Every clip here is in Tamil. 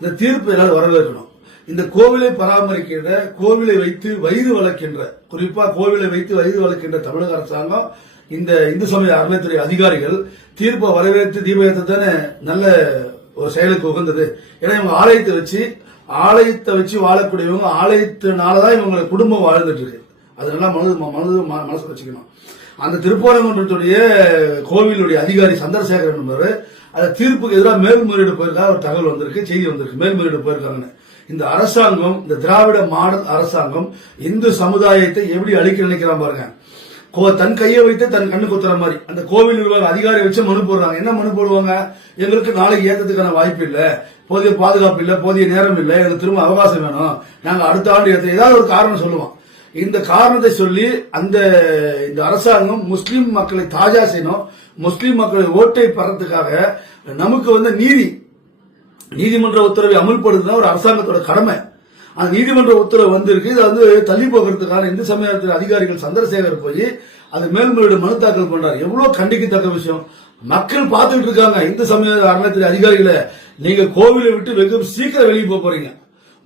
இந்த தீர்ப்பு எல்லாரும் வரவேற்கணும். இந்த கோவிலை பராமரிக்கின்ற, கோவிலை வைத்து வயிறு வளர்க்கின்ற, குறிப்பா கோவிலை வைத்து வயிறு வளர்க்கின்ற தமிழக அரசாங்கம், இந்த இந்து சமய அறநிலைத்துறை அதிகாரிகள் தீர்ப்பை வரவேற்று தீபத்தை நல்ல ஒரு செயலுக்கு உகந்தது. ஏன்னா இவங்க ஆலயத்தை வச்சு வாழக்கூடியவங்க, ஆலயத்தினாலதான் இவங்க குடும்பம் வாழ்ந்துட்டு இருக்கு. அது நல்லா மனசு வச்சுக்கணும். அந்த திருப்பரங்குன்றத்துடைய கோவிலுடைய அதிகாரி சந்திரசேகரன் என்பவர் அந்த தீர்ப்புக்கு எதிராக மேல்முறையீடு போயிருக்காங்க. ஒரு தகவல் வந்திருக்கு, செய்தி வந்திருக்கு, மேல்முறையீடு போயிருக்காங்க. இந்த அரசாங்கம், இந்த திராவிட மாடல் அரசாங்கம் இந்து சமுதாயத்தை எப்படி அழிக்க நினைக்கிறான் பாருங்க. தன் கையை வைத்து தன் கண்ணு குத்துற மாதிரி அந்த கோவில் நிர்வாக அதிகாரி வச்சு மனு போடுறாங்க. என்ன மனு போடுவாங்க? எங்களுக்கு நாளைக்கு ஏற்றதுக்கான வாய்ப்பு இல்ல, போதிய பாதுகாப்பு இல்ல, போதிய நேரம் இல்ல, எங்களுக்கு திரும்ப அவகாசம் வேணும், நாங்க அடுத்த ஆண்டு ஏதாவது ஒரு காரணம் சொல்லுவோம். இந்த காரணத்தை சொல்லி இந்த அரசாங்கம் முஸ்லீம் மக்களை தாஜா செய்யணும், முஸ்லீம் மக்களை ஓட்டை பெறத்துக்காக நமக்கு நீதிமன்ற உத்தரவை அமல்படுத்துதான் ஒரு அரசாங்கத்தோட கடமை. அந்த நீதிமன்ற உத்தரவு வந்திருக்கு. இதை தள்ளி போகிறதுக்கான இந்து சமயத்தின் அதிகாரிகள் சந்திரசேகர் போய் அது மேல்முறையீடு மனு தாக்கல் பண்றாரு. எவ்வளவு கண்டிக்கத்தக்க விஷயம். மக்கள் பார்த்துட்டு இருக்காங்க. இந்து சமய அறநிலையத்துறை அதிகாரிகளை நீங்க கோவிலை விட்டு வெகு சீக்கிரம் வெளியே போறீங்க.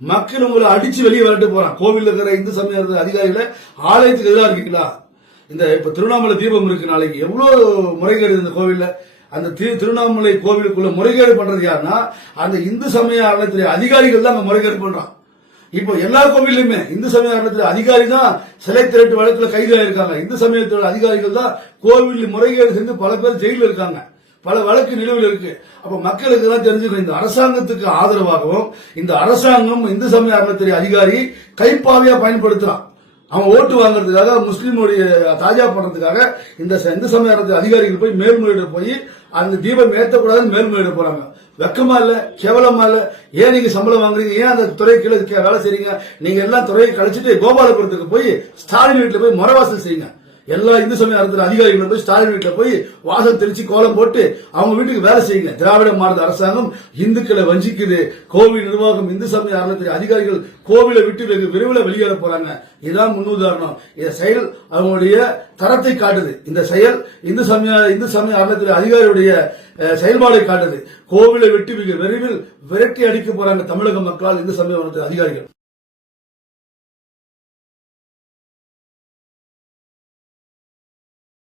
மக்கள் உங்களை அடிச்சு வெளியே விரட்டு போறான். கோவில் இருக்கிற இந்து சமய அதிகாரிகளை ஆலயத்துக்கு எதிராக இருக்கீங்களா? இப்ப திருவண்ணாமலை தீபம் இருக்கு நாளைக்கு. எவ்வளவு முறைகேடு இந்த கோவில்ல. அந்த திருவண்ணாமலை கோவிலுக்குள்ள முறைகேடு பண்றது யாருன்னா அந்த இந்து சமய அறநிலையத்துறை அதிகாரிகள் தான் அங்க முறைகேடு பண்றான். இப்போ எல்லா கோவிலுமே இந்து சமய அறநிலையத்துறை அதிகாரி தான் சிலை திரட்டு வழக்குல கைதாயிருக்காங்க. இந்து சமயத்தோட அதிகாரிகள் தான் கோவில் முறைகேடு செஞ்சு பல பேர் ஜெயில இருக்காங்க. பல வழக்கு நிலுவையில் இருக்கு. அப்ப மக்களுக்கு எல்லாம் தெரிஞ்சுக்கணும். இந்த அரசாங்கத்துக்கு ஆதரவாகவும் இந்த அரசாங்கம் இந்து சமய அறநிலையத்துறை அதிகாரி கைப்பாவையா பயன்படுத்துறான். அவன் ஓட்டு வாங்குறதுக்காக, முஸ்லீமுடைய தாஜா பண்றதுக்காக இந்த இந்து சமய அறநிலையத்துறை அதிகாரிகள் போய் மேல்முறையீடு போய் அந்த தீபம் ஏற்றக்கூடாதுன்னு மேல்முறையீடு போறாங்க. வெக்கமா இல்ல? கேவலமா இல்ல? ஏன் நீங்க சம்பளம் வாங்குறீங்க? ஏன் அந்த துறை கீழே வேலை செய்றீங்க? நீங்க எல்லாம் துறையை கழிச்சிட்டு கோபாலபுரத்துக்கு போய் ஸ்டாலின் வீட்டுல போய் முறவாசல் செய்யுங்க. எல்லா இந்து சமய அறநிலையத்துறை அதிகாரிகளும் போய் ஸ்டாலின் வீட்டுல போய் வாசல் தெளிச்சு கோலம் போட்டு அவங்க வீட்டுக்கு வேலை செய்யுங்க. திராவிட மாடல் அரசாங்கம் இந்துக்களை வஞ்சிக்குது. கோவில் நிர்வாகம், இந்து சமய அறநிலையத்துறை அதிகாரிகள் கோவிலை விட்டு வெகு விரைவில் வெளியேற போறாங்க. இதுதான் முன்னுதாரணம். இந்த செயல் அவங்களுடைய தரத்தை காட்டுது. இந்த செயல் இந்து சமய அறநிலையத்துறை அதிகாரியுடைய செயல்பாடை காட்டுது. கோவிலை விட்டு மிக விரைவில் விரட்டி அடிக்க போறாங்க தமிழக மக்களால் இந்து சமய அறநிலையத்துறை அதிகாரிகள்.